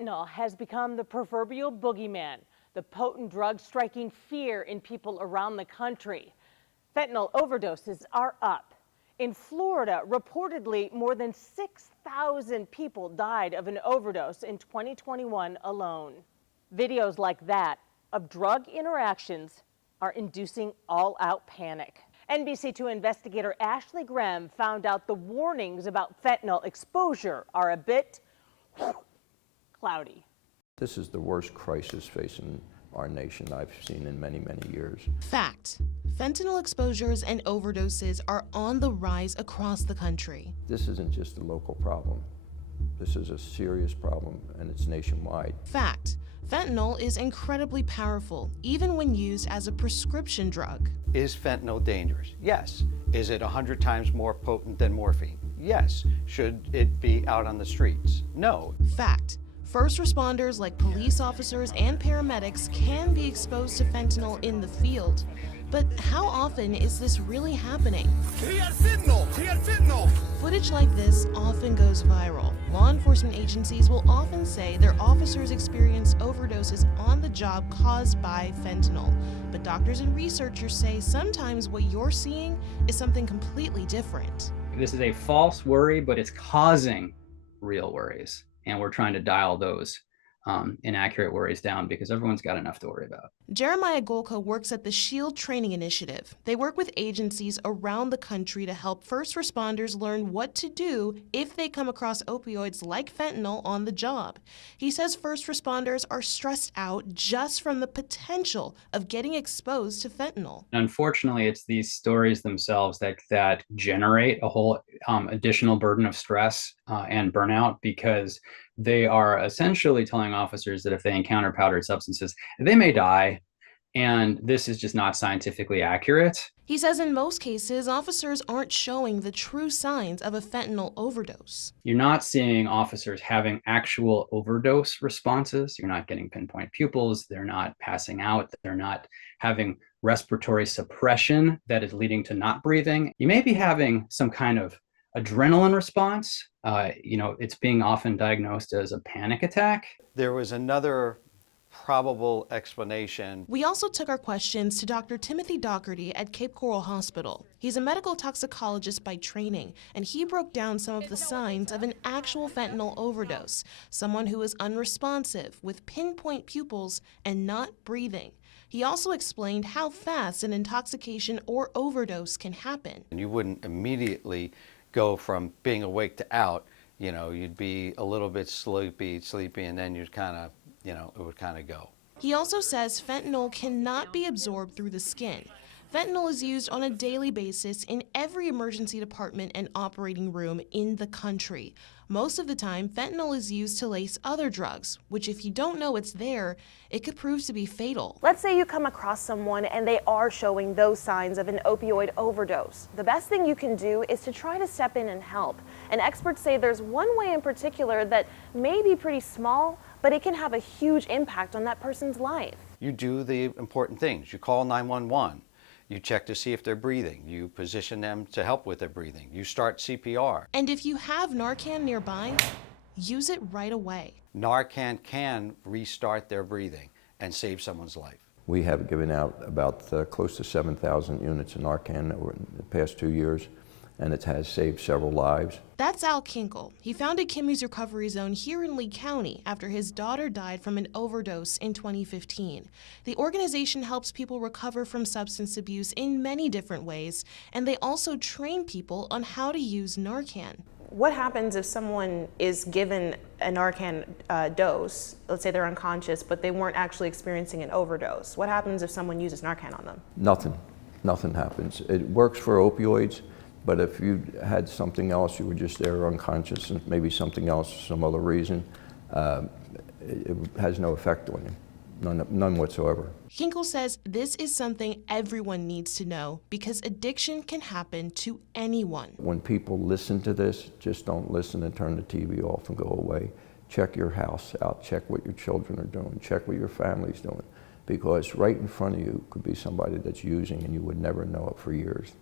Fentanyl has become the proverbial boogeyman, the potent drug striking fear in people around the country. Fentanyl overdoses are up. In Florida, reportedly more than 6,000 people died of an overdose in 2021 alone. Videos like that of drug interactions are inducing all-out panic. NBC2 investigator Ashley Graham found out the warnings about fentanyl exposure are a bit cloudy. This is the worst crisis facing our nation I've seen in many, many years. Fact. Fentanyl exposures and overdoses are on the rise across the country. This isn't just a local problem. This is a serious problem, and it's nationwide. Fact. Fentanyl is incredibly powerful, even when used as a prescription drug. Is fentanyl dangerous? Yes. Is it 100 times more potent than morphine? Yes. Should it be out on the streets? No. Fact. First responders like police officers and paramedics can be exposed to fentanyl in the field. But how often is this really happening? Footage like this often goes viral. Law enforcement agencies will often say their officers experienced overdoses on the job caused by fentanyl. But doctors and researchers say sometimes what you're seeing is something completely different. This is a false worry, but it's causing real worries. And we're trying to dial those inaccurate worries down because everyone's got enough to worry about. Jeremiah Golka works at the SHIELD Training Initiative. They work with agencies around the country to help first responders learn what to do if they come across opioids like fentanyl on the job. He says first responders are stressed out just from the potential of getting exposed to fentanyl. Unfortunately, it's these stories themselves that generate a whole additional burden of stress and burnout, because they are essentially telling officers that if they encounter powdered substances, they may die, and this is just not scientifically accurate. He says in most cases, officers aren't showing the true signs of a fentanyl overdose. You're not seeing officers having actual overdose responses. You're not getting pinpoint pupils. They're not passing out. They're not having respiratory suppression that is leading to not breathing. You may be having some kind of adrenaline response. It's being often diagnosed as a panic attack. There was another probable explanation. We also took our questions to Dr. Timothy Doherty at Cape Coral Hospital. He's a medical toxicologist by training, and he broke down some of the signs of an actual fentanyl overdose. Someone who is unresponsive, with pinpoint pupils, and not breathing. He also explained how fast an intoxication or overdose can happen. And you wouldn't immediately go from being awake to out. You'd be a little bit sleepy, and then you'd kind of, it would kind of go. He also says fentanyl cannot be absorbed through the skin. Fentanyl is used on a daily basis in every emergency department and operating room in the country. Most of the time, fentanyl is used to lace other drugs, which if you don't know it's there, it could prove to be fatal. Let's say you come across someone and they are showing those signs of an opioid overdose. The best thing you can do is to try to step in and help. And experts say there's one way in particular that may be pretty small, but it can have a huge impact on that person's life. You do the important things. You call 911. You check to see if they're breathing. You position them to help with their breathing. You start CPR. And if you have Narcan nearby, use it right away. Narcan can restart their breathing and save someone's life. We have given out about close to 7,000 units of Narcan over the past 2 years, and it has saved several lives. That's Al Kinkle. He founded Kimmy's Recovery Zone here in Lee County after his daughter died from an overdose in 2015. The organization helps people recover from substance abuse in many different ways, and they also train people on how to use Narcan. What happens if someone is given a Narcan dose, let's say they're unconscious, but they weren't actually experiencing an overdose? What happens if someone uses Narcan on them? Nothing happens. It works for opioids. But if you had something else, you were just there unconscious, and maybe something else for some other reason, it has no effect on you, none whatsoever. Kinkle says this is something everyone needs to know because addiction can happen to anyone. When people listen to this, just don't listen and turn the TV off and go away. Check your house out, check what your children are doing, check what your family's doing, because right in front of you could be somebody that's using and you would never know it for years.